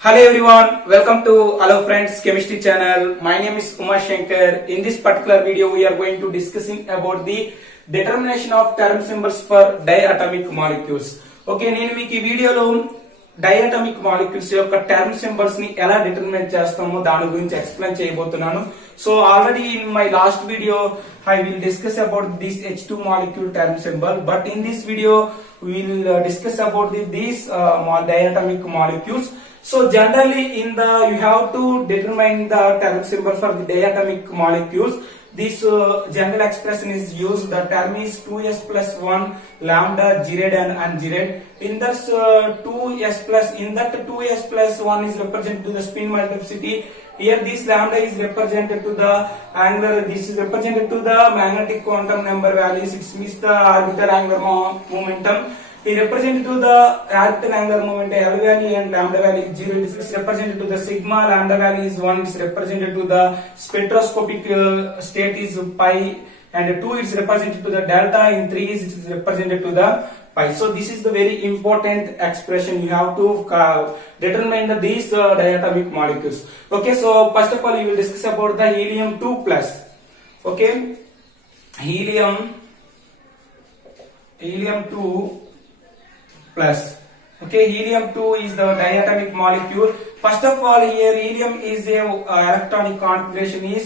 Hello everyone, welcome to Hello Friends Chemistry channel. My name is Umar Shankar. In this particular video, we are going to discussing about the determination of term symbols for diatomic molecules. Okay, నేను మీకు ఈ వీడియోలో diatomic molecules యొక్క term symbols ని ఎలా determinate చేస్తామో దాని గురించి ఎక్స్ప్లెయిన్ చేయబోతున్నాను. So already in my last video I will discuss about this H2 molecule term symbol, but in this video we will discuss about these diatomic molecules. So generally you have to determine the term symbol for the diatomic molecules. This general expression is used. The term is 2s plus 1 lambda gyrate and ungyrate. In that 2s plus 1 is represented to the spin multiplicity. Here this lambda is represented to the angular. This is represented to the magnetic quantum number values. It means the orbital angular momentum. It represented to the orbital angular momentum L value and lambda value is 0. This is represented to the sigma, lambda value is 1. It is represented to the spectroscopic state is pi, and 2 is represented to the delta. In 3 it is represented to the pi. So this is the very important expression. You have to determine these diatomic molecules. Okay, so first of all you will discuss about the helium 2 plus. Okay, helium 2 plus. Okay, helium 2 is the diatomic molecule. First of all, here helium is a electronic configuration is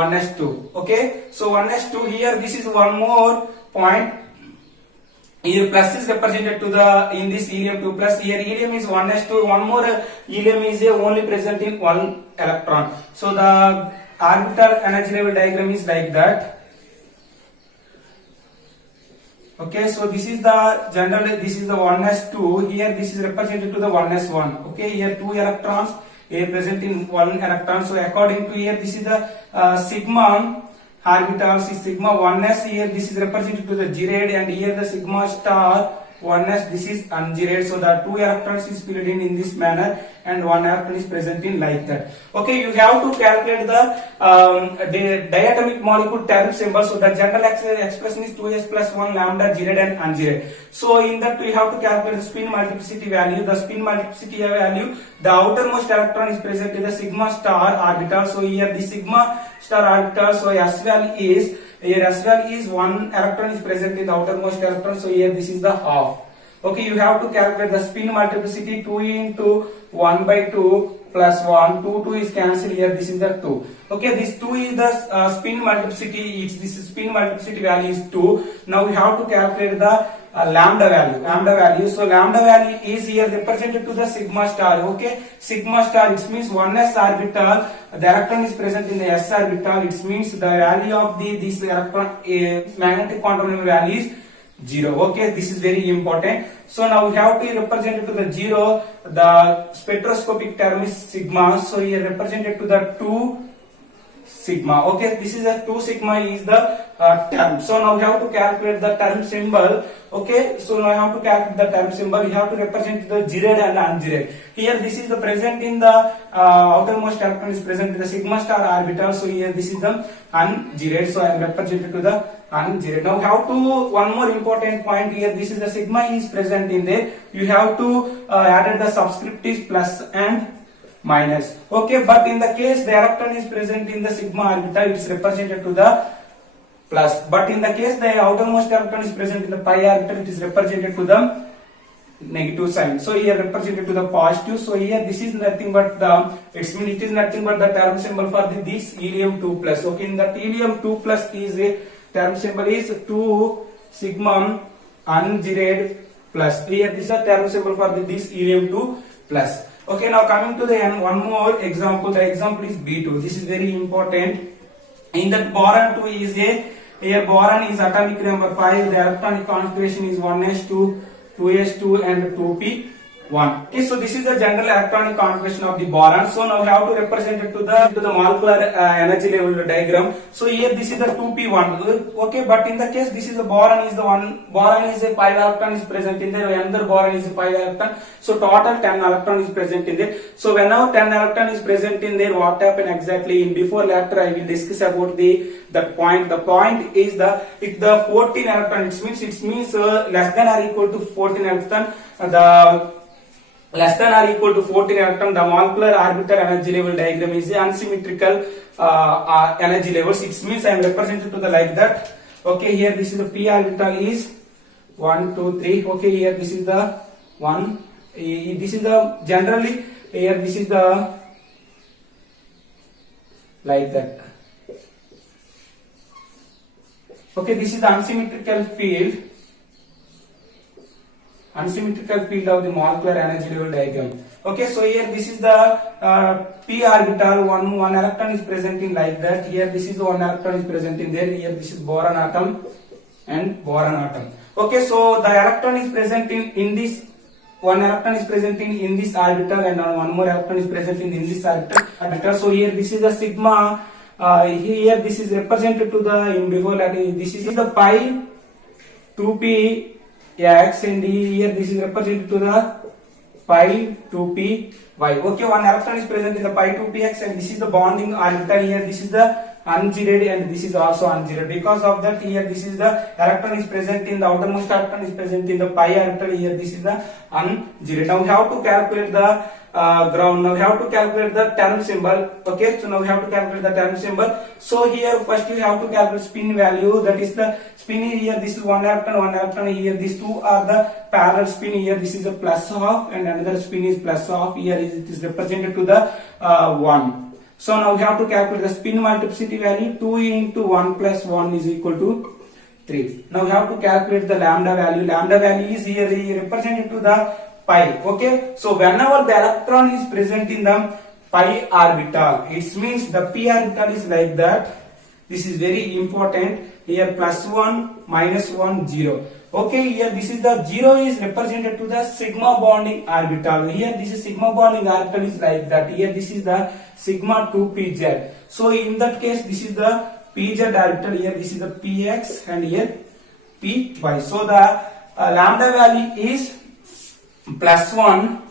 1s2. Okay, so 1s2, here this is one more point. Here plus is represented to the in this helium 2 plus. Here helium is 1s2. One more helium is only present in one electron. So the orbital energy level diagram is like that. Okay, so this is the general. This is the 1s2. Here this is represented to the 1s1. Okay, here 2 electrons are present in 1 electron. So according to here, this is the sigma orbitals is sigma 1s. Here this is represented to the gyrate, and here the sigma star 1s. This is ungyrate. So the 2 electrons is filled in this manner, and 1 electron is present in like that. Okay, you have to calculate the diatomic molecule term symbol. So the general expression is 2s plus 1 lambda gyrate and ungyrate. So in that we have to calculate the spin multiplicity value. The spin multiplicity value, the outermost electron is present in the sigma star orbital. So here the sigma star orbital. So S value is here S value is 1 electron is present in the outermost electron. So here this is the half. Okay, you have to calculate the spin multiplicity. 2 into 1 by 2 plus 1. 2 is cancelled here. This is the 2. Okay, this 2 is the spin multiplicity. This spin multiplicity value is 2. Now we have to calculate the lambda value. So lambda value is here represented to the sigma star. Okay, sigma star, it means 1s orbital. The electron is present in the s orbital. It means the value of this electron magnetic quantum number value is 0. Okay, this is very important. So now we have to represent it to the 0. The spectroscopic term is sigma. So here represented to the 2 sigma. Okay, this is a 2 sigma is the term. So now we have to calculate the term symbol. Okay, so now I have to calculate the term symbol. You have to represent the gyrate and ungyrate. Here this is the present in the outermost electron is present in the sigma star orbital. So here this is the ungyrate. So I am represented to the ungyrate. Now how to one more important point here. This is the sigma is present in there. You have to add the subscript is plus and minus. Okay, but in the case the electron is present in the sigma orbital, it is represented to the plus. But in the case the outermost electron is present in the pi orbital, it is represented to the negative sign. So here represented to the positive. So here this is nothing but the it is nothing but the term symbol for this helium 2 plus. Okay, in that helium 2 plus is a term symbol is 2 sigma ungyrate plus. Here this is a term symbol for this helium 2 plus. Okay, now coming to the end, one more example. The example is B2. This is very important. In that boron 2 is here boron is atomic number 5. The electronic configuration is 1s2, 2s2 and 2p1. Okay, so this is the general electronic configuration of the boron. So now we have to represent it to the molecular energy level diagram. So here this is the 2p1. Okay, but in the case this is the boron is the one. Boron is a 5 electron is present in there. Another boron is a 5 electron. So total 10 electron is present in there. So whenever 10 electron is present in there, what happen exactly? In before later I will discuss about that point. The point is if the 14 electron, it means less than or equal to 14 electron, the less than or equal to 14 electron, the molecular orbital energy level diagram is the unsymmetrical energy levels. It means I am represented to the like that. Okay, here this is the p orbital is 1, 2, 3. Okay, here this is the 1. This is the generally here this is the like that. Okay, this is the unsymmetrical field of the molecular energy level diagram. Okay, so here this is the p orbital, one electron is present in like that. Here this is one electron is present in there. Here this is boron atom and boron atom. Okay, so the electron is present in this, one electron is present in this orbital, and one more electron is present in this orbital. So here this is the sigma. Here this is represented to the in before that this is the pi 2p x, and here this is represented to the pi 2p y. Okay, one electron is present in the pi 2p x, and this is the bonding orbital. Here this is the unzeroed, and this is also unzeroed. Because of that, here this is the electron is present in the outermost electron is present in the pi orbital. Here this is the unzeroed. Now we have to calculate the ground. Now we have to calculate the term symbol. Okay, so now we have to calculate the term symbol. So here first you have to calculate spin value. That is the spin here. This is one electron. Here these two are the parallel spin. Here this is a plus half, and another spin is plus half. Here it is represented to the 1. So now we have to calculate the spin multiplicity value. 2 into 1 plus 1 is equal to 3. Now we have to calculate the lambda value. Lambda value is here represented to the pi. Okay, so whenever the electron is present in the pi orbital, it means the p orbital is like that. This is very important. Here plus 1 minus 1 0. Okay, here this is the 0 is represented to the sigma bonding orbital. Here this is sigma bonding orbital is like that. Here this is the sigma 2pz. So in that case this is the pz orbital. Here this is the px, and here py. So the lambda value is plus 1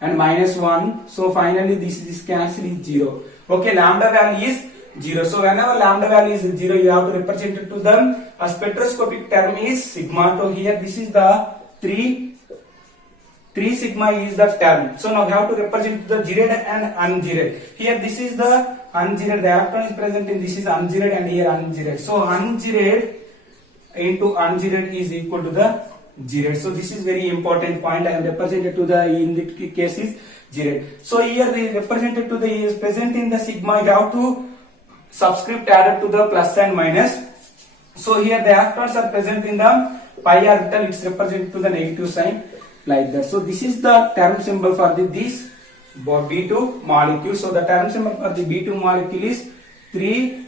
and minus 1. So finally this cancel is 0. Okay, lambda value is 0. So whenever lambda value is 0, you have to represent it to them. A spectroscopic term is sigma. So here this is the 3 sigma is the term. So now we have to represent the zeroed and unzeroed. Here this is the unzeroed. The electron is present in this is unzeroed, and here unzeroed. So unzeroed into unzeroed is equal to the zeroed. So this is very important point. I am represented to the in the case is zeroed. So here the represented to the is present in the sigma. You have to subscript added to the plus and minus. So here the electrons are present in the pi orbital. It's represented to the negative sign like that. So this is the term symbol for this B2 molecule. So the term symbol for the B2 molecule is 3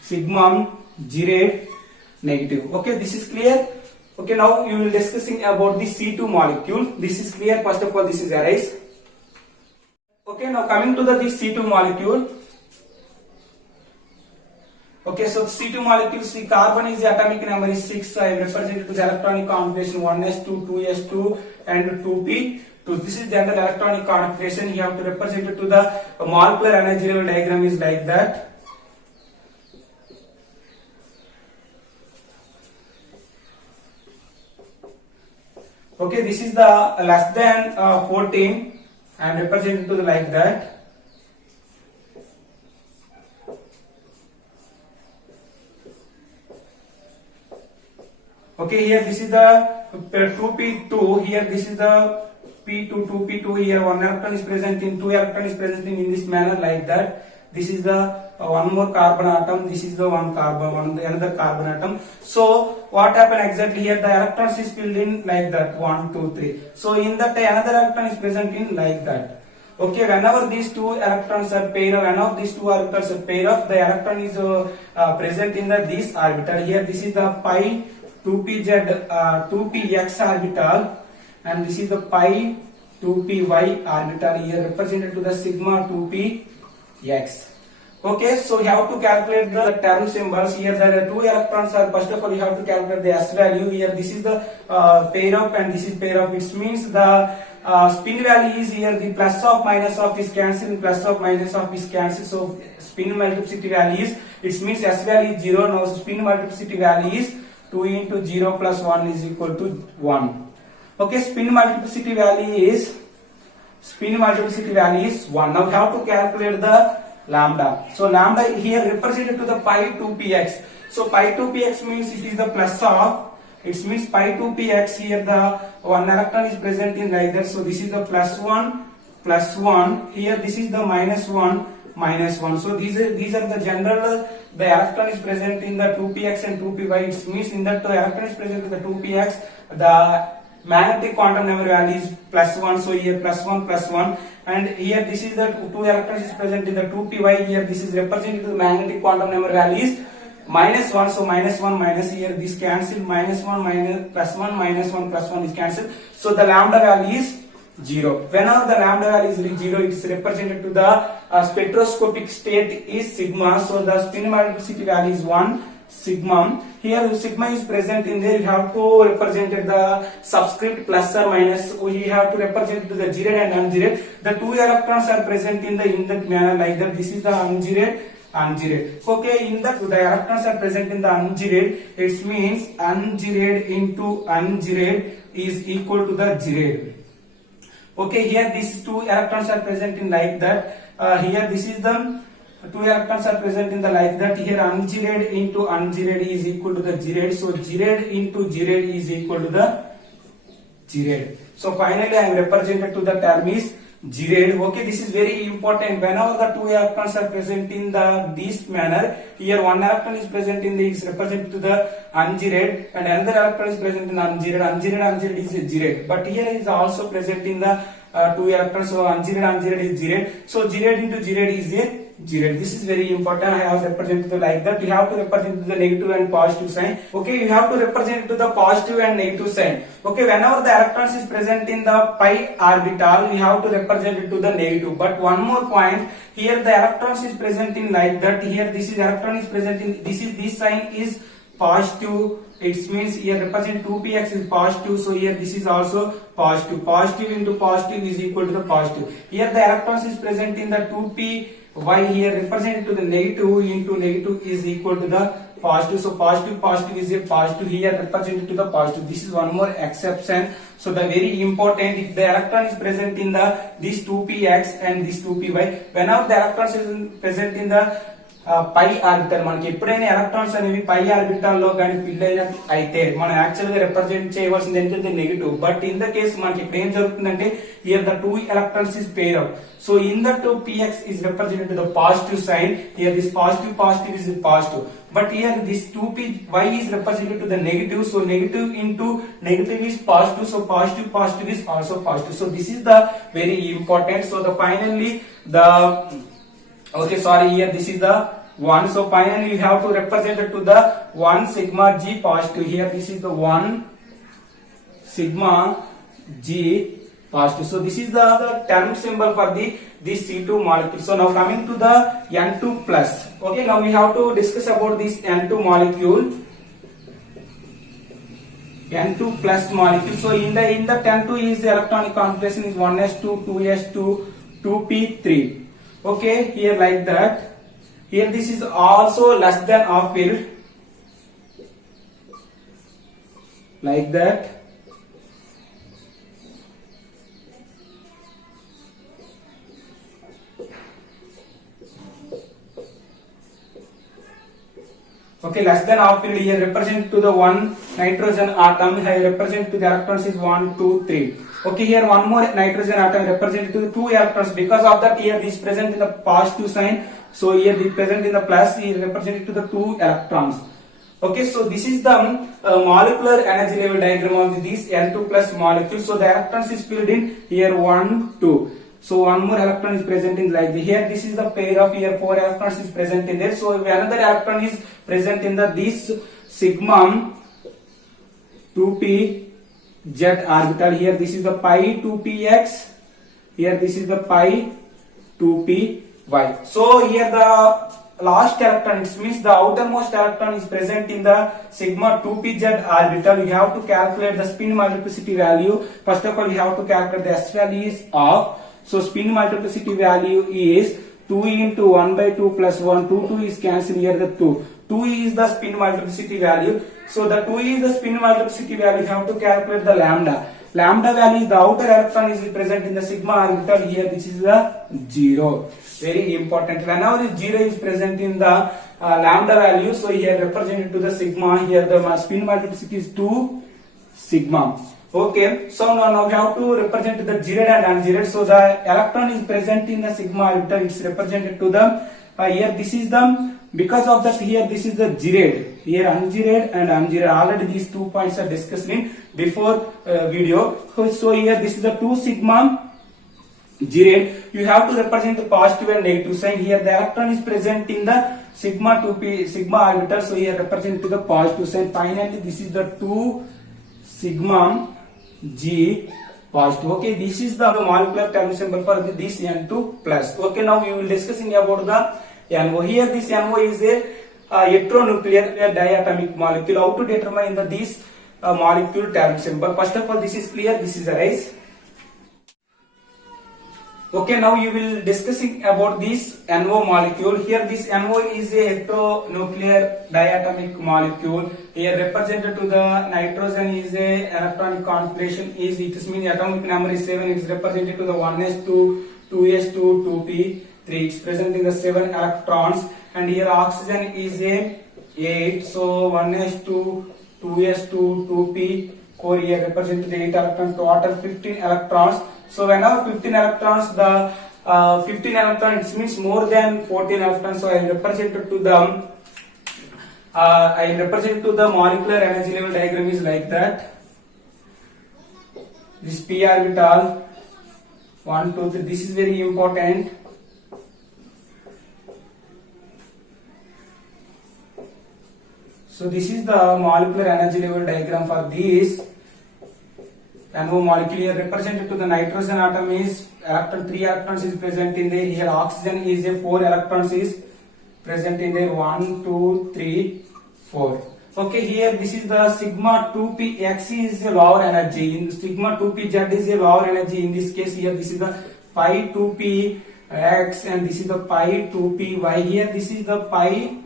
sigma zeroed negative. Okay, this is clear. Okay, now we will discussing about the C2 molecule. This is clear. First of all, this is arise. Okay, now coming to this C2 molecule. Okay, so C2 molecule, C carbon is the atomic number is 6. I am represented to the electronic configuration 1s2, 2s2 and 2p2. This is general electronic configuration. You have to represent it to the molecular energy level diagram is like that. Okay, this is the less than 14 and represented to the like that. Okay, here this is the 2p2. Here this is the p2, 2p2. Here one electron is present in, 2 electron is present in this manner like that. This is the one more carbon atom. This is the another carbon atom. So what happened exactly here? The electrons is filled in like that 1, 2, 3. So in that another electron is present in like that. Okay, whenever these two electrons are pair off, whenever these two orbitals are pair off, the electron is present in this orbital. Here this is the pi 2pz 2px orbital, and this is the pi 2py orbital. Here represented to the sigma 2px. Okay, so you have to calculate the term symbols. Here there are 2 electrons are, first of all you have to calculate the s value. Here this is the pair up and this is pair up. It means the spin value is here, the plus of minus of is cancelled, plus of minus of is cancelled. So spin multiplicity value is, it means s value is 0. Now spin multiplicity value is 2 into 0 plus 1 is equal to 1. Okay, spin multiplicity value is spin multiplicity value is 1. Now we have to calculate the lambda. So lambda here represented to the pi 2px. So pi 2px means it is the plus of, it means pi 2px. Here the one electron is present in like that. So this is the plus 1. Here this is the minus 1. So these are the general, the electron is present in the 2px and 2py. It means in that the electron is present in the 2px, the magnetic quantum number value is plus 1. So here plus 1, and here this is the 2 electrons is present in the 2py. Here this is represented the magnetic quantum number value is minus 1. So minus 1 minus, here this cancelled, minus 1 minus plus 1 minus 1 plus 1 is cancelled. So the lambda value is 0. Whenever the lambda value is 0, it is represented to the spectroscopic state is sigma. So the spin multiplicity value is 1 sigma. Here sigma is present in there. You have to represent the subscript plus or minus. We have to represent to the zeroed and unzeroed. The 2 electrons are present in that manner like that. This is the unzeroed. Okay, in that the electrons are present in the unzeroed. It means unzeroed into unzeroed is equal to the zeroed. Okay, here these 2 electrons are present in like that. Here this is the 2 electrons are present in the like that. Here unzeroed into unzeroed is equal to the zeroed. So zeroed into zeroed is equal to the zeroed. So finally I am represented to the term is zeroed. Okay, this is very important. Whenever the 2 electrons are present in this manner, here 1 electron is present in this, represented to the unzeroed, and another electron is present in unzeroed is zeroed. But here is also present in the 2 electrons, so unzeroed is zeroed. So zeroed into zeroed is a zeroed. This is very important. I have represented like that. You have to represent the negative and positive sign. Okay, you have to represent to the positive and negative sign. Okay, whenever the electrons is present in the pi orbital, we have to represent it to the negative. But one more point, here the electrons is present in like that. Here this is electron is present in this sign is positive. It means here represent 2px is positive. So here this is also positive. Positive into positive is equal to the positive. Here the electrons is present in the 2p. Y here represented to the negative into negative is equal to the positive. So positive is a positive, here represented to the positive. This is one more exception. So the very important, if the electron is present in this 2px and this 2py, whenever the electrons is present in the pi orbital, మనకి ఎప్పుడైనా electrons అనేవి పై orbital లో కానీ fill అయినట్టు అయితే మనం actual గా represent చేయవలసింది ఏంటంటే negative. But in the case మనకి ఇప్పుడు ఏం జరుగుతుందంటే here the 2 electrons is pair up. So in the 2px is represented to the positive sign. Here this positive is positive. But here this 2py is represented to the negative. So negative into negative is positive. So positive is also positive. So this is the very important. So the finally the okay, sorry, here this is the 1. So finally you have to represent it to the 1 sigma g positive. Here this is the 1 sigma g positive. So this is the term symbol for this C2 molecule. So now coming to the N2 plus. Okay, now we have to discuss about this N2 molecule. N2 plus molecule. So in the N2 is the electronic configuration is 1s2, 2s2, 2p3. Okay, here like that. Here this is also less than half filled like that. Okay, less than half filled here represent to the 1 nitrogen atom. Here represent to the electrons is 1, 2, 3. Okay, here one more nitrogen atom represented to the 2 electrons. Because of that, here this present in the positive sign. So here this present in the plus, here represented to the 2 electrons. Okay, so this is the molecular energy level diagram of this N2 plus molecule. So the electrons is filled in here 1, 2. So one more electron is present in like the, here this is the pair of, here 4 electrons is present in there. So another electron is present in this sigma 2p z orbital. Here this is the pi 2px, here this is the pi 2py. So here the last electron, it means the outermost electron is present in the sigma 2pz orbital. We have to calculate the spin multiplicity value. First of all, we have to calculate the s value is of. So spin multiplicity value is 2 into 1 by 2 plus 1. 2 is cancelled, here the 2. 2 is the spin multiplicity value. So the 2 is the spin multiplicity value. You have to calculate the lambda. lambda value, the outer electron is present in the sigma orbital. Here this is the 0. Very important. Whenever the 0 is present in the lambda value, so here represented to the sigma. Here the spin multiplicity is 2 sigma. Okay, so now we have to represent the zeroed and unzeroed. So the electron is present in the sigma orbital. It's represented to the here this is the, because of that here this is the zeroed, here unzeroed and unzeroed. Already these 2 points are discussed in before video. So here this is the 2 sigma zeroed. You have to represent the positive and negative sign. Here the electron is present in the sigma 2p sigma orbital. So here represent to the positive sign. Finally this is the 2 sigma G positive. Okay, this is the molecular term symbol for this N2 plus. Okay, now we will discussing about the NO. Here this NO is a heteronuclear diatomic molecule. How to determine this molecule term symbol? First of all, this is clear. This is arise. Okay, now you will discussing about this NO molecule. Here this NO is a heteronuclear diatomic molecule. Here represented to the nitrogen is a electronic configuration is, it means atomic number is 7. It is represented to the 1s2, 2s2, 2p3. It's presenting the 7 electrons. And here oxygen is a 8. So 1s2, 2s2, 2p4 here represented the 8 electrons. Total 15 electrons. So whenever 15 electrons, the 15 electrons, it means more than 14 electrons. So I represented to the molecular energy level diagram is like that. This p orbital 1, 2, 3. This is very important. So this is the molecular energy level diagram for this NO molecule. Here represented to the nitrogen atom is electron 3 electrons is present in there. Here oxygen is a 4 electrons is present in there. 1, 2, 3, 4. Okay, here this is the sigma 2px is a lower energy. In sigma 2pz is a lower energy. In this case, here this is the pi 2px and this is the pi 2py. Here this is the pi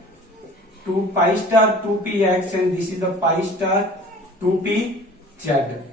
star 2px and this is the pi star 2pz.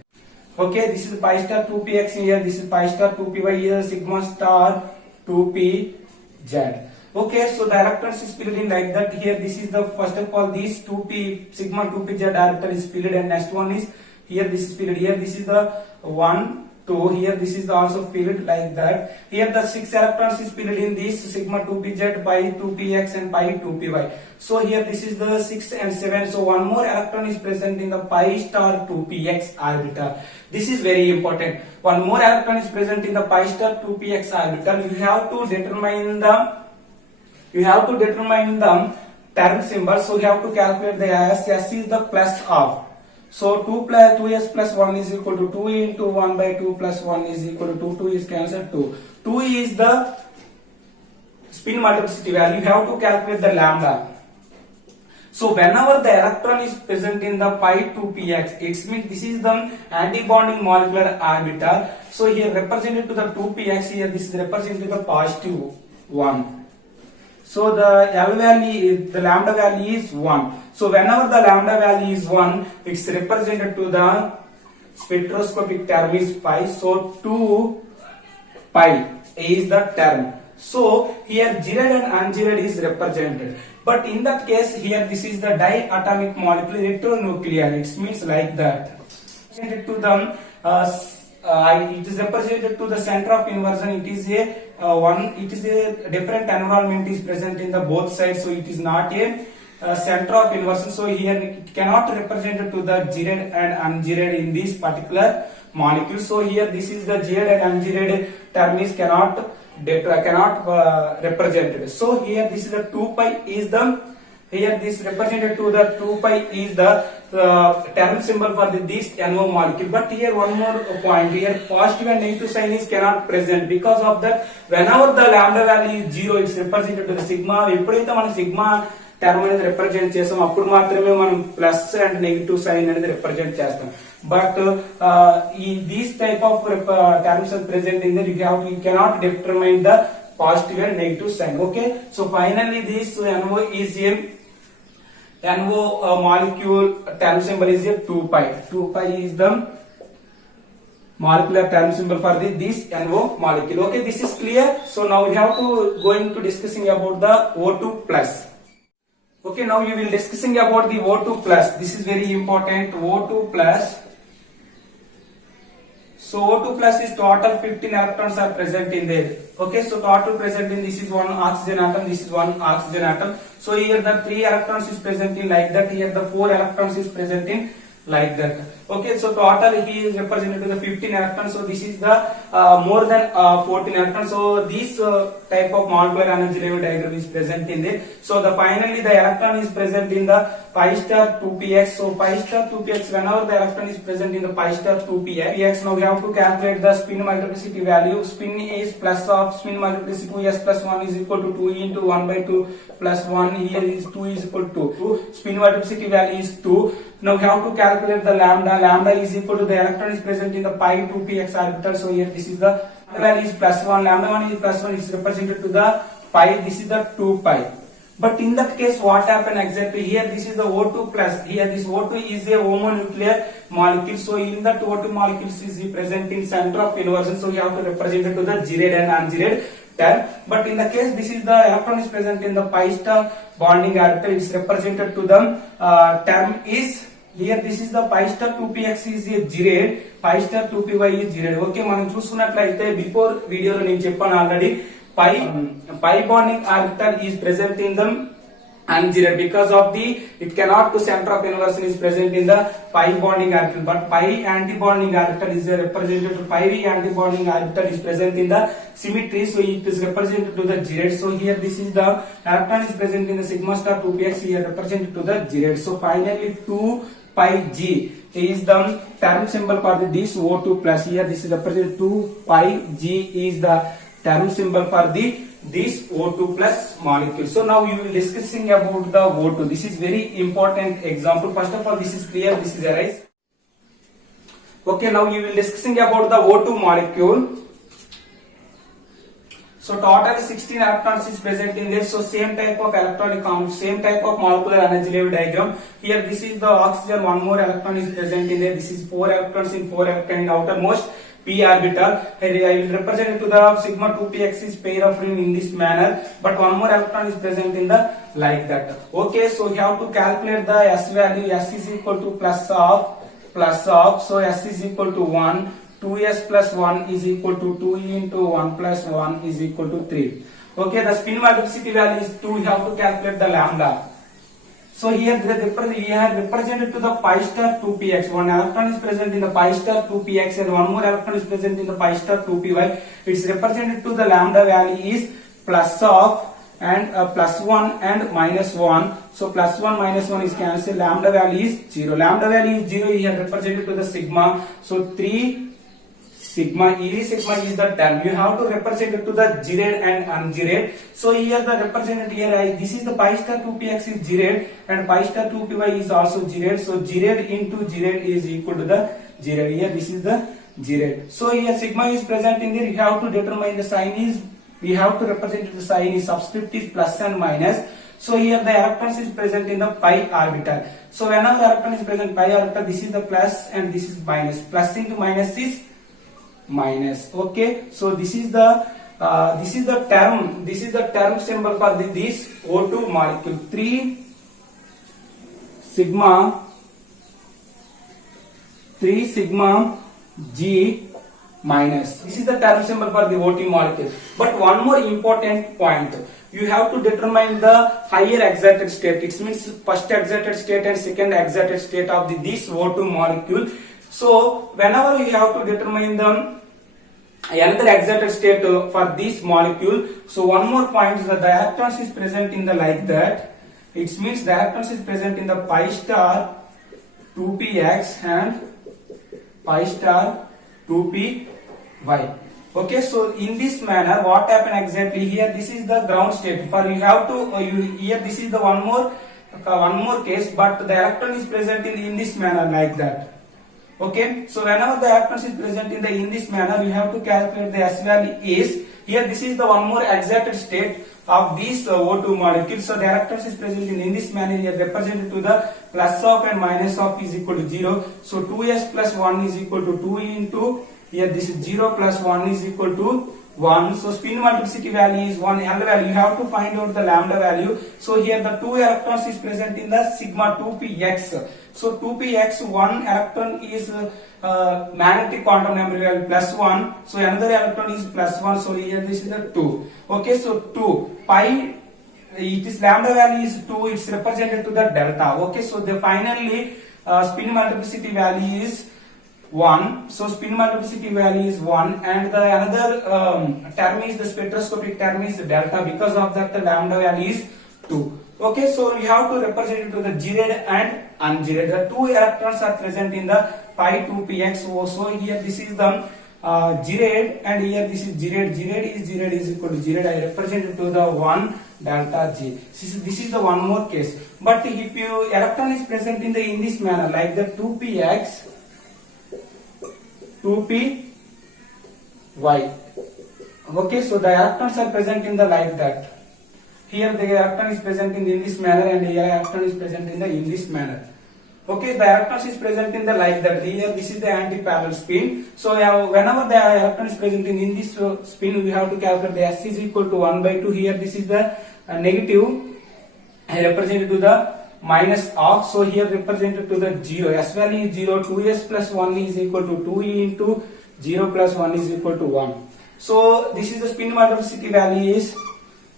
Okay, this is pi star 2px here, this is pi star 2py here, sigma star 2pz. Okay, so the electrons is filled in like that. Here this is the, first of all, this 2p sigma 2pz orbital is filled, and next one is here this is filled. Here this is the 1, 2, here this is also filled like that. Here the 6 electrons is filled in this sigma 2pz, pi 2px and pi 2py. So here this is the 6 and 7. So one more electron is present in the pi star 2px orbital. This is very important. One more electron is present in the pi star 2px orbital. You have to determine the term symbol. So you have to calculate the S. S is the plus of. So 2s plus 1 is equal to 2 into 1 by 2 plus 1 is equal to 2. 2 is cancelled 2. 2 is the spin multiplicity value. You have to calculate the lambda. So whenever the electron is present in the pi 2px, it means this is the anti-bonding molecular orbital. So here represented to the 2px, here this is represented to the positive 1. So the L value, the lambda value is 1. So whenever the lambda value is 1, it's represented to the spectroscopic term is pi. So 2 pi is the term. So here zeroed and unzeroed is represented. But in that case, here this is the diatomic molecule heteronuclear. It means like that. Represented to the it is represented to the center of inversion. It is a different environment is present in the both sides. So it is not a center of inversion. So here it cannot represent to the zeroed and unzeroed in this particular molecule. So here this is the zeroed and unzeroed term is cannot represented. So here this is the 2 pi is the, here this represented to the 2 pi is the term symbol for this NO molecule. But here one more point, here positive and negative sign is cannot present. Because of that, whenever the lambda value is 0, it's represented to the sigma. ఎప్పుడైతే మనం sigma term అనేది represent చేస్తాం అప్పుడు మాత్రమే మనం plus and negative sign అనేది represent చేస్తాం. But these type of terms are present in there, you cannot determine the positive and negative sign. Okay, so finally this NO is a NO molecule term symbol is a 2 pi. 2 pi is the molecular term symbol for this NO molecule. Okay, this is clear. So now we have to going to discussing about the O2 plus. Okay, now you will discussing about the O2 plus. This is very important. O2 plus. So O2 plus is total 15 electrons are present in there. Okay, so total present in this is one oxygen atom, this is one oxygen atom. So here the 3 electrons is present in like that, here the 4 electrons is present in like that. Okay, so total he is represented to the 15 electrons. So this is the more than 14 electrons. So this type of molecular energy level diagram is present in there. So the finally the electron is present in the pi star 2px. So pi star 2px, whenever the electron is present in the pi star 2px, now we have to calculate the spin multiplicity value. Spin is plus of spin multiplicity 2s plus 1 is equal to 2 into 1 by 2 plus 1. Here is 2 is equal to 2. Spin multiplicity value is 2. Now we have to calculate the lambda. Lambda is equal to the electron is present in the pi 2px orbital. So here this is the value is plus 1. Lambda 1 is plus 1 is represented to the pi. This is the 2 pi. But in that case, what happened exactly? Here this is the O2 plus. Here this O2 is a homonuclear molecule. So in that O2 molecules is present in center of inversion. So we have to represent it to the Gired and non-Gired term. But in the case this is the electron is present in the pi star bonding orbital. It is represented to the term is. Here this is the pi star 2px is a Gired, pi star 2py is Gired. Okay, మనం చూసుకున్నట్లయితే before వీడియోలో నేను చెప్పాను already pi bonding orbital is present in the non-Gired because of the it cannot to center of inversion is present in the pi bonding orbital, but pi anti-bonding orbital is represented to pi anti-bonding orbital is present in the symmetry, so it is represented to the Gired. So here this is the electron is present in the sigma star 2px, here represented to the Gired. So finally 2 pi g is the term symbol for this O2 plus. Here this is represented 2 pi g is the term symbol for this O2 plus molecule. So now you will discussing about the O2. This is very important example. First of all, this is clear. This is arise. Okay, now you will discussing about the O2 molecule. So total 16 electrons is present in this. So same type of electronic count, same type of molecular energy level diagram. Here this is the oxygen, one more electron is present in there. This is 4 electrons in 4 electron in outermost p orbital. Here I will represent it to the sigma 2px is pair of ring in this manner, but one more electron is present in the like that. Okay, so you have to calculate the s value. S is equal to plus of, so s is equal to 1. 2s plus 1 is equal to 2 into 1 plus 1 is equal to 3. Okay, the spin multiplicity value is 2. You have to calculate the lambda. So here we have represented to the pi star 2px. One electron is present in the pi star 2px and one more electron is present in the pi star 2py. It's represented to the lambda value is plus of and plus 1 and minus 1. So plus 1 minus 1 is cancelled. Lambda value is 0. Lambda value is 0. Here represented to the sigma. So 3 sigma is the term. You have to represent it to the Gired and non-Gired. So here the represented here this is the pi star 2px is Gired and pi star 2py is also Gired. So Gired into Gired is equal to the Gired. Here this is the Gired. So here sigma is present in there. You have to determine the sign is. We have to represent the sign is subscript is plus and minus. So here the electrons is present in the pi orbital. So whenever the electron is present pi orbital, this is the plus and this is minus. Plus into minus is minus. Okay, so this is the term symbol for this O2 molecule. 3 sigma g minus. This is the term symbol for the O2 molecule. But one more important point, you have to determine the higher excited state. It means first excited state and second excited state of this O2 molecule. So whenever you have to determine the another excited state for this molecule, so one more point is that the electrons is present in the like that. It means the electrons is present in the pi star 2px and pi star 2py. Okay, so in this manner, what happened exactly here? This is the ground state. For you have to here this is the one more case, but the electron is present in this manner like that. Okay, so whenever the electrons is present in this manner, we have to calculate the S value is. Here this is the one more excited state of this O2 molecule. So the electrons is present in this manner, here represented to the plus of and minus of is equal to 0. So 2s plus 1 is equal to 2 into Here this is 0 plus 1 is equal to 1. So spin multiplicity value is 1. L value, you have to find out the lambda value. So here the 2 electrons is present in the sigma 2px. So 2px, 1 electron is magnetic quantum number value plus 1. So another electron is plus 1. So here this is the 2. Okay, so 2 pi, it is lambda value is 2. It's represented to the delta. Okay, so the finally spin multiplicity value is 1. So spin multiplicity value is 1, and the another term is the spectroscopic term is delta. Because of that, the lambda value is 2. Okay, so you have to represent it to the G-ray and un-G-ray. The 2 electrons are present in the pi 2px. So here this is the G-ray, and here this is G-ray. G-ray is equal to G-ray. I represent it to the 1 delta G. This is the one more case. But if you electron is present in this manner, like the 2px, 2py. Okay, so the electrons are present in the like that. Here the electron is present in this manner, and here electron is present in this manner. Okay, the electrons is present in the like that. Here this is the anti-parallel spin. So whenever the electron is present in this spin, we have to calculate the S is equal to 1 by 2. Here this is the negative. I represent it to the minus of. So here represented to the 0. S value is 0. 2s plus 1 is equal to 2e into 0 plus 1 is equal to 1. So this is the spin multiplicity value is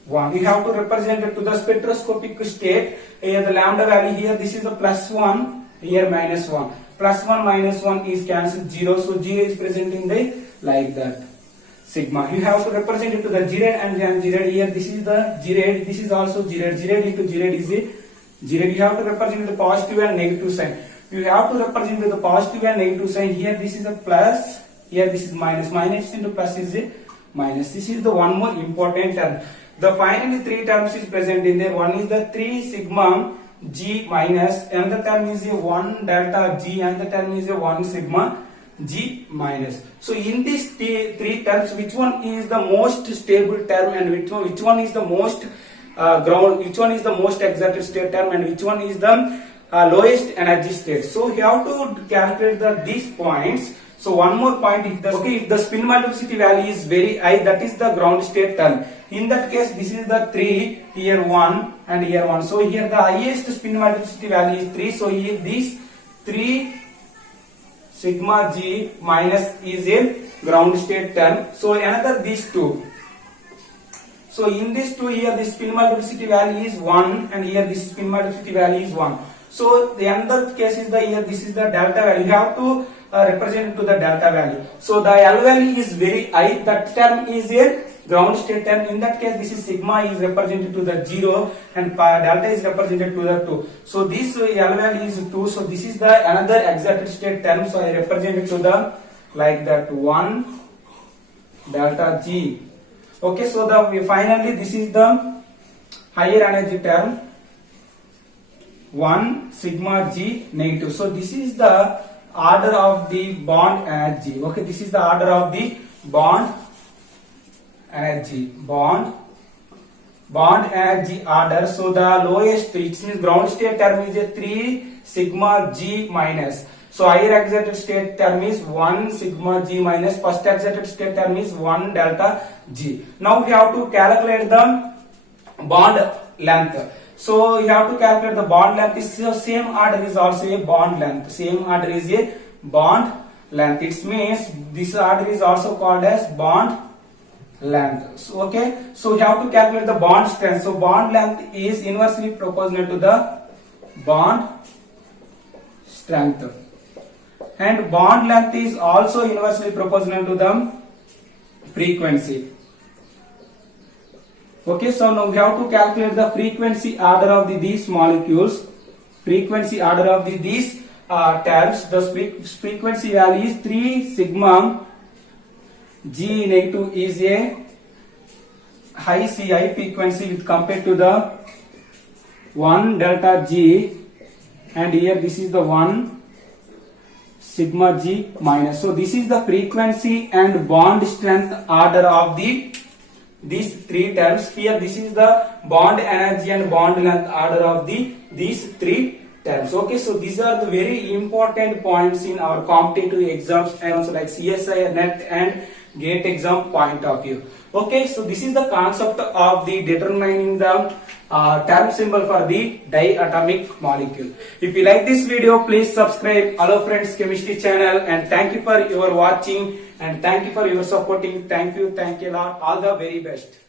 1. We have to represent it to the spectroscopic state. Here the lambda value, here this is the plus 1, here minus 1. Plus 1 minus 1 is cancelled 0. So 0 is present in the like that. Sigma. You have to represent it to the G-ray and G-ray. Here this is the G-ray. This is also G-ray. G-ray into G-ray is a G-ray. You have to represent the positive and negative sign. You have to represent with the positive and negative sign. Here this is a plus. Here this is minus. Minus into plus is a minus. This is the one more important term. The finally 3 terms is present in there. One is the 3 sigma G minus. Another term is a 1 delta G. Another term is a 1 sigma G minus. So in these 3 terms, which one is the most stable term, and which one is the most which one is the most exerted state term, and which one is the lowest energy state. So you have to calculate these points. So one more point, if the spin multiplicity value is very high, that is the ground state term. In that case, this is the 3, here 1 and here 1. So here the highest spin multiplicity value is 3. So here this 3 sigma G minus is a ground state term. So another these 2. So in this 2, here the spin multiplicity value is 1, and here this spin multiplicity value is 1. So the another case is here this is the delta value. You have to represent to the delta value. So the L value is very high. That term is a ground state term. In that case, this is sigma is represented to the 0, and delta is represented to the 2. So this L value is 2. So this is the another exerted state term. So I represent it to the like that 1 delta G. Okay, so finally this is the higher energy term 1 sigma G negative. So this is the order of the bond energy. Okay, this is the order of the bond energy. Bond energy order. So the lowest, which means ground state term is a 3 sigma G minus. So higher exerted state term is 1 sigma G minus. First exerted state term is 1 delta G. Now we have to calculate the bond length. So you have to calculate the bond length. Is same order is also a bond length. Same order is a bond length. It means this order is also called as bond length. So, okay. So you have to calculate the bond strength. So bond length is inversely proportional to the bond strength, and bond length is also inversely proportional to the frequency. Okay, so now we have to calculate the frequency order of these molecules. Frequency order of these terms. The frequency value is 3 sigma G negative is a high Ci frequency with compared to the 1 delta G, and here this is the 1 sigma G minus. So this is the frequency and bond strength order of these 3 terms. Here this is the bond energy and bond length order of these 3 terms. Okay, so these are the very important points in our competitive exams and also like CSI, NET and GATE exam point of view. Okay, so this is the concept of the determining the term symbol for the diatomic molecule. If you like this video, please subscribe Hello Friends Chemistry channel, and thank you for your watching and thank you for your supporting. Thank you a lot. All the very best.